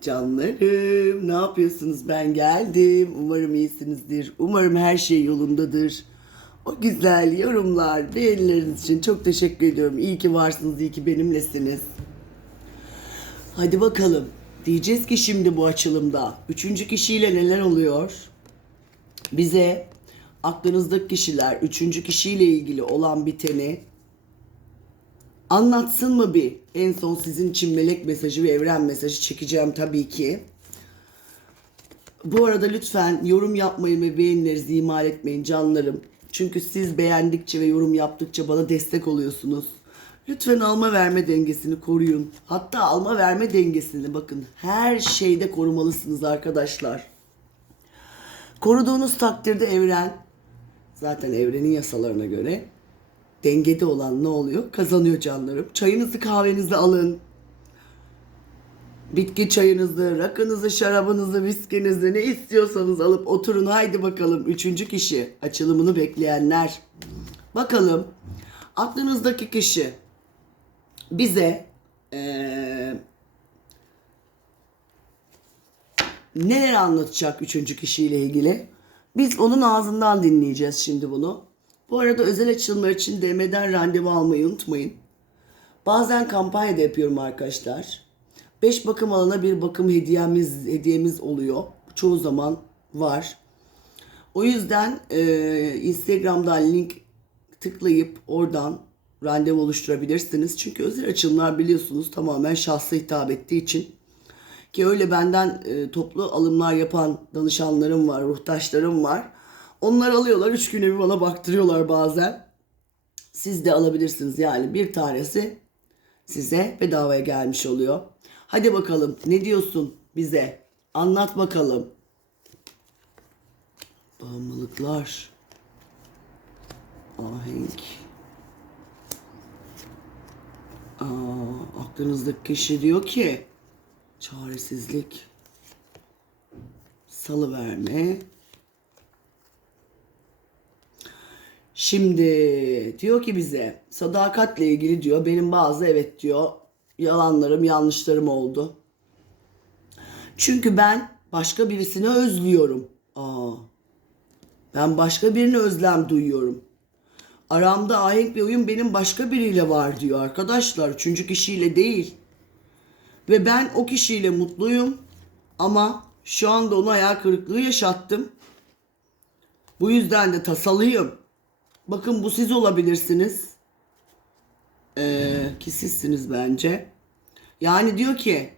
Canlarım ne yapıyorsunuz? Ben geldim. Umarım iyisinizdir. Umarım her şey yolundadır. O güzel yorumlar beğenileriniz için çok teşekkür ediyorum. İyi ki varsınız iyi ki benimlesiniz. Hadi bakalım. Diyeceğiz ki şimdi bu açılımda üçüncü kişiyle neler oluyor? Bize aklınızdaki kişiler üçüncü kişiyle ilgili olan biteni Anlatsın mı bir? En son sizin için melek mesajı ve evren mesajı çekeceğim tabii ki. Bu arada lütfen yorum yapmayı ve beğenilerinizi ihmal etmeyin canlarım. Çünkü siz beğendikçe ve yorum yaptıkça bana destek oluyorsunuz. Lütfen alma verme dengesini koruyun. Hatta alma verme dengesini bakın her şeyde korumalısınız arkadaşlar. Koruduğunuz takdirde evren zaten evrenin yasalarına göre dengede olan ne oluyor? Kazanıyor canlarım. Çayınızı kahvenizi alın. Bitki çayınızı, rakınızı, şarabınızı, viskinizi ne istiyorsanız alıp oturun. Haydi bakalım üçüncü kişi açılımını bekleyenler. Bakalım aklınızdaki kişi bize eee, neler anlatacak üçüncü kişiyle ilgili? Biz onun ağzından dinleyeceğiz şimdi bunu. Bu arada özel açılımlar için DM'den randevu almayı unutmayın. Bazen kampanya da yapıyorum arkadaşlar. 5 bakım alana bir bakım hediyemiz hediyemiz oluyor. Çoğu zaman var. O yüzden e, Instagram'dan link tıklayıp oradan randevu oluşturabilirsiniz. Çünkü özel açılımlar biliyorsunuz tamamen şahsa hitap ettiği için. Ki öyle benden e, toplu alımlar yapan danışanlarım var, ruhtaşlarım var. Onlar alıyorlar, üç güne bir bana baktırıyorlar bazen. Siz de alabilirsiniz yani bir tanesi size bedavaya gelmiş oluyor. Hadi bakalım ne diyorsun bize? Anlat bakalım. Bağımlılıklar. Ahenk. Aa, aklınızdaki kişi diyor ki çaresizlik, salıverme. Şimdi diyor ki bize sadakatle ilgili diyor benim bazı evet diyor yalanlarım yanlışlarım oldu. Çünkü ben başka birisini özlüyorum. Aa, ben başka birine özlem duyuyorum. Aramda ahenk ve uyum benim başka biriyle var diyor arkadaşlar. Üçüncü kişiyle değil. Ve ben o kişiyle mutluyum. Ama şu anda ona hayal kırıklığı yaşattım. Bu yüzden de tasalıyım. Bakın bu siz olabilirsiniz. Ee, ki sizsiniz bence. Yani diyor ki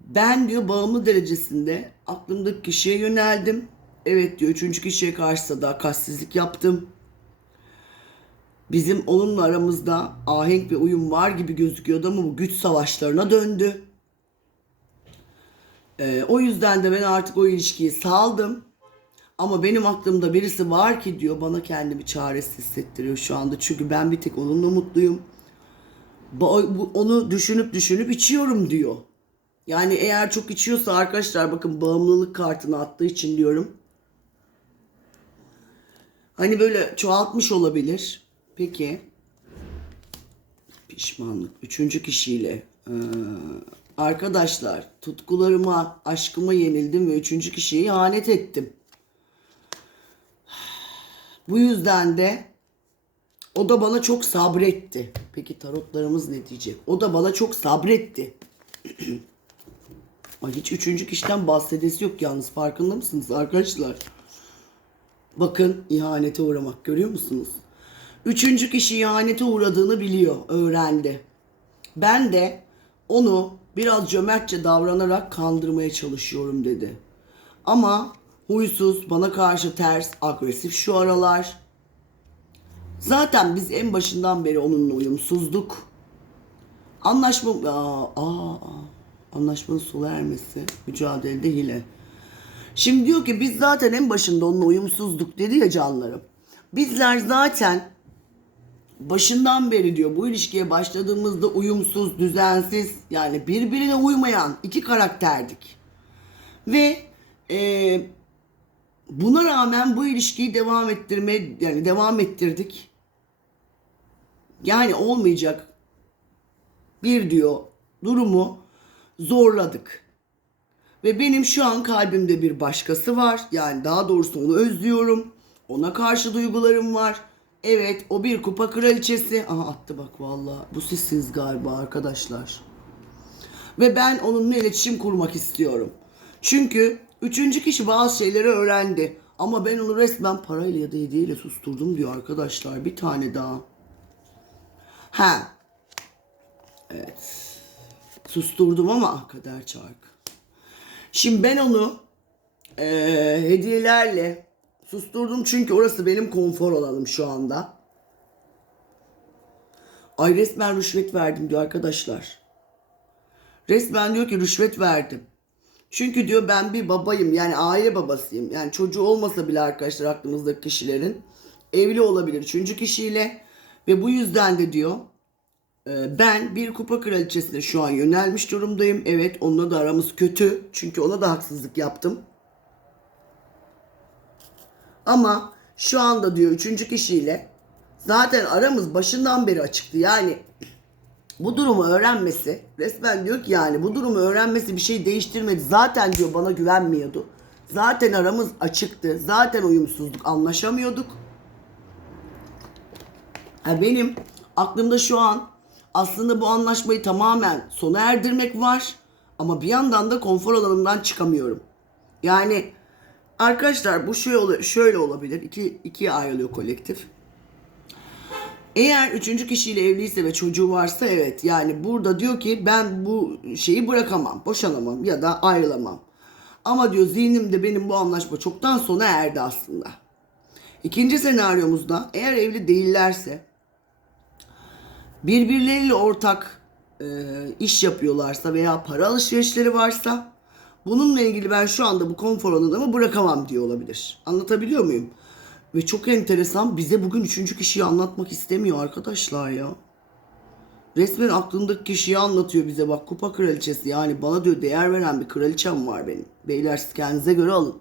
ben diyor bağımlı derecesinde aklımdaki kişiye yöneldim. Evet diyor üçüncü kişiye karşı sadakatsizlik yaptım. Bizim onunla aramızda ahenk ve uyum var gibi gözüküyordu ama bu güç savaşlarına döndü. Ee, o yüzden de ben artık o ilişkiyi saldım. Ama benim aklımda birisi var ki diyor bana kendimi çaresiz hissettiriyor şu anda. Çünkü ben bir tek onunla mutluyum. Onu düşünüp düşünüp içiyorum diyor. Yani eğer çok içiyorsa arkadaşlar bakın bağımlılık kartını attığı için diyorum. Hani böyle çoğaltmış olabilir. Peki. Pişmanlık. Üçüncü kişiyle. Ee, arkadaşlar tutkularıma, aşkıma yenildim ve üçüncü kişiye ihanet ettim. Bu yüzden de o da bana çok sabretti. Peki tarotlarımız ne diyecek? O da bana çok sabretti. Ay hiç üçüncü kişiden bahsedesi yok yalnız farkında mısınız arkadaşlar? Bakın ihanete uğramak görüyor musunuz? Üçüncü kişi ihanete uğradığını biliyor, öğrendi. Ben de onu biraz cömertçe davranarak kandırmaya çalışıyorum dedi. Ama huysuz, bana karşı ters, agresif şu aralar. Zaten biz en başından beri onunla uyumsuzduk. Anlaşma... Aa, aa, aa. Anlaşmanın sona ermesi, mücadelede hile. Şimdi diyor ki biz zaten en başında onunla uyumsuzduk dedi ya canlarım. Bizler zaten başından beri diyor bu ilişkiye başladığımızda uyumsuz, düzensiz yani birbirine uymayan iki karakterdik. Ve e, buna rağmen bu ilişkiyi devam ettirme yani devam ettirdik. Yani olmayacak bir diyor durumu zorladık. Ve benim şu an kalbimde bir başkası var. Yani daha doğrusu onu özlüyorum. Ona karşı duygularım var. Evet o bir kupa kraliçesi. Aha attı bak vallahi. Bu sizsiniz galiba arkadaşlar. Ve ben onunla iletişim kurmak istiyorum. Çünkü üçüncü kişi bazı şeyleri öğrendi. Ama ben onu resmen parayla ya da hediyeyle susturdum diyor arkadaşlar. Bir tane daha. Ha. Evet. Susturdum ama kader çarkı. Şimdi ben onu eee, hediyelerle susturdum çünkü orası benim konfor alanım şu anda. Ay resmen rüşvet verdim diyor arkadaşlar. Resmen diyor ki rüşvet verdim. Çünkü diyor ben bir babayım yani aile babasıyım. Yani çocuğu olmasa bile arkadaşlar aklımızdaki kişilerin evli olabilir üçüncü kişiyle. Ve bu yüzden de diyor e, ben bir kupa kraliçesine şu an yönelmiş durumdayım. Evet onunla da aramız kötü. Çünkü ona da haksızlık yaptım. Ama şu anda diyor üçüncü kişiyle zaten aramız başından beri açıktı. Yani bu durumu öğrenmesi resmen diyor ki yani bu durumu öğrenmesi bir şey değiştirmedi. Zaten diyor bana güvenmiyordu. Zaten aramız açıktı. Zaten uyumsuzduk. Anlaşamıyorduk. Ha benim aklımda şu an aslında bu anlaşmayı tamamen sona erdirmek var. Ama bir yandan da konfor alanımdan çıkamıyorum. Yani arkadaşlar bu şöyle, şöyle olabilir. İki, ikiye ayrılıyor kolektif. Eğer üçüncü kişiyle evliyse ve çocuğu varsa evet yani burada diyor ki ben bu şeyi bırakamam, boşanamam ya da ayrılamam. Ama diyor zihnimde benim bu anlaşma çoktan sona erdi aslında. İkinci senaryomuzda eğer evli değillerse birbirleriyle ortak e, iş yapıyorlarsa veya para alışverişleri varsa bununla ilgili ben şu anda bu konfor alanımı bırakamam diyor olabilir. Anlatabiliyor muyum? Ve çok enteresan bize bugün üçüncü kişiyi anlatmak istemiyor arkadaşlar ya. Resmen aklındaki kişiyi anlatıyor bize bak kupa kraliçesi yani bana diyor değer veren bir kraliçem var benim. Beyler siz kendinize göre alın.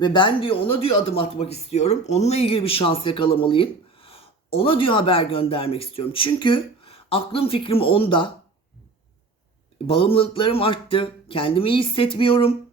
Ve ben diyor ona diyor adım atmak istiyorum. Onunla ilgili bir şans yakalamalıyım. Ona diyor haber göndermek istiyorum. Çünkü aklım fikrim onda. Bağımlılıklarım arttı. Kendimi iyi hissetmiyorum.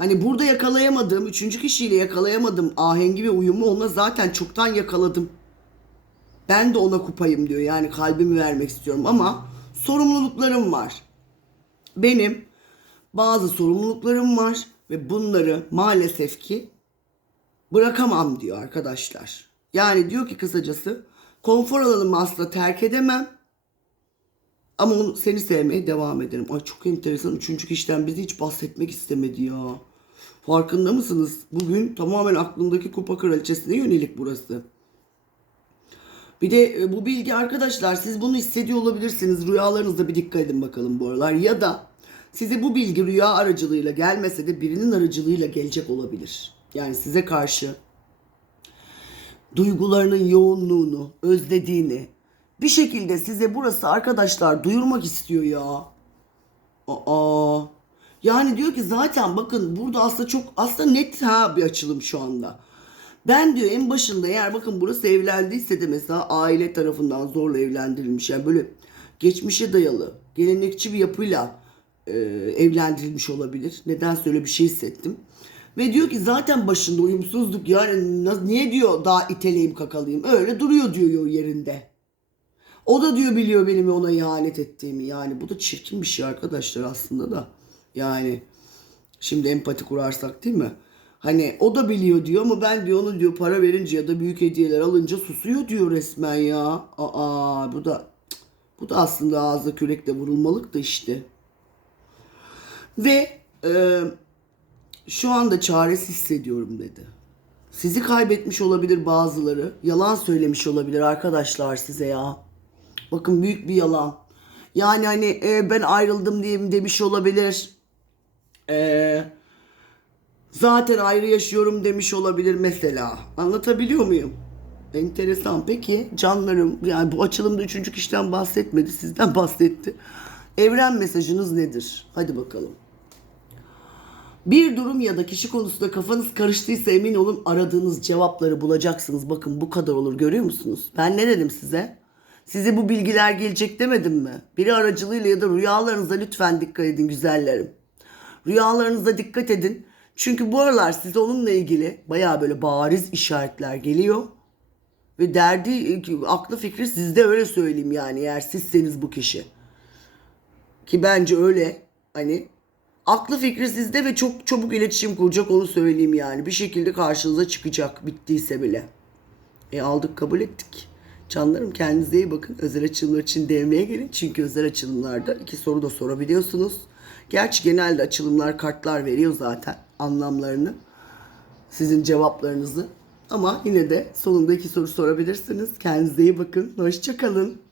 Hani burada yakalayamadığım, üçüncü kişiyle yakalayamadığım ahengi ve uyumu ona zaten çoktan yakaladım. Ben de ona kupayım diyor. Yani kalbimi vermek istiyorum ama sorumluluklarım var. Benim bazı sorumluluklarım var ve bunları maalesef ki bırakamam diyor arkadaşlar. Yani diyor ki kısacası konfor alanımı asla terk edemem. Ama onu, seni sevmeye devam ederim. Ay çok enteresan. Üçüncü kişiden bizi hiç bahsetmek istemedi ya. Farkında mısınız? Bugün tamamen aklımdaki kupa kraliçesine yönelik burası. Bir de e, bu bilgi arkadaşlar siz bunu hissediyor olabilirsiniz. Rüyalarınızda bir dikkat edin bakalım bu aralar. Ya da size bu bilgi rüya aracılığıyla gelmese de birinin aracılığıyla gelecek olabilir. Yani size karşı duygularının yoğunluğunu, özlediğini bir şekilde size burası arkadaşlar duyurmak istiyor ya. Aa. Yani diyor ki zaten bakın burada aslında çok aslında net ha bir açılım şu anda. Ben diyor en başında eğer bakın burası evlendiyse de mesela aile tarafından zorla evlendirilmiş. Yani böyle geçmişe dayalı, gelenekçi bir yapıyla e, evlendirilmiş olabilir. Neden öyle bir şey hissettim. Ve diyor ki zaten başında uyumsuzluk yani niye diyor daha iteleyim kakalıyım öyle duruyor diyor yerinde. O da diyor biliyor benim ona ihanet ettiğimi yani bu da çirkin bir şey arkadaşlar aslında da. Yani şimdi empati kurarsak değil mi? Hani o da biliyor diyor ama ben diyor onu diyor para verince ya da büyük hediyeler alınca susuyor diyor resmen ya. Aa bu da bu da aslında ağza kürekle vurulmalık da işte. Ve e, şu anda çaresiz hissediyorum dedi. Sizi kaybetmiş olabilir bazıları. Yalan söylemiş olabilir arkadaşlar size ya. Bakın büyük bir yalan. Yani hani e, ben ayrıldım diye mi demiş olabilir. E, zaten ayrı yaşıyorum demiş olabilir mesela. Anlatabiliyor muyum? Enteresan. Peki canlarım yani bu açılımda üçüncü kişiden bahsetmedi. Sizden bahsetti. Evren mesajınız nedir? Hadi bakalım. Bir durum ya da kişi konusunda kafanız karıştıysa emin olun aradığınız cevapları bulacaksınız. Bakın bu kadar olur görüyor musunuz? Ben ne dedim size? Size bu bilgiler gelecek demedim mi? Biri aracılığıyla ya da rüyalarınıza lütfen dikkat edin güzellerim. Rüyalarınıza dikkat edin. Çünkü bu aralar size onunla ilgili bayağı böyle bariz işaretler geliyor. Ve derdi, aklı fikri sizde öyle söyleyeyim yani eğer sizseniz bu kişi. Ki bence öyle hani aklı fikri sizde ve çok çabuk iletişim kuracak onu söyleyeyim yani. Bir şekilde karşınıza çıkacak bittiyse bile. E aldık kabul ettik. Canlarım kendinize iyi bakın. Özel açılımlar için DM'ye gelin. Çünkü özel açılımlarda iki soru da sorabiliyorsunuz. Gerçi genelde açılımlar kartlar veriyor zaten anlamlarını. Sizin cevaplarınızı. Ama yine de sonunda iki soru sorabilirsiniz. Kendinize iyi bakın. Hoşçakalın.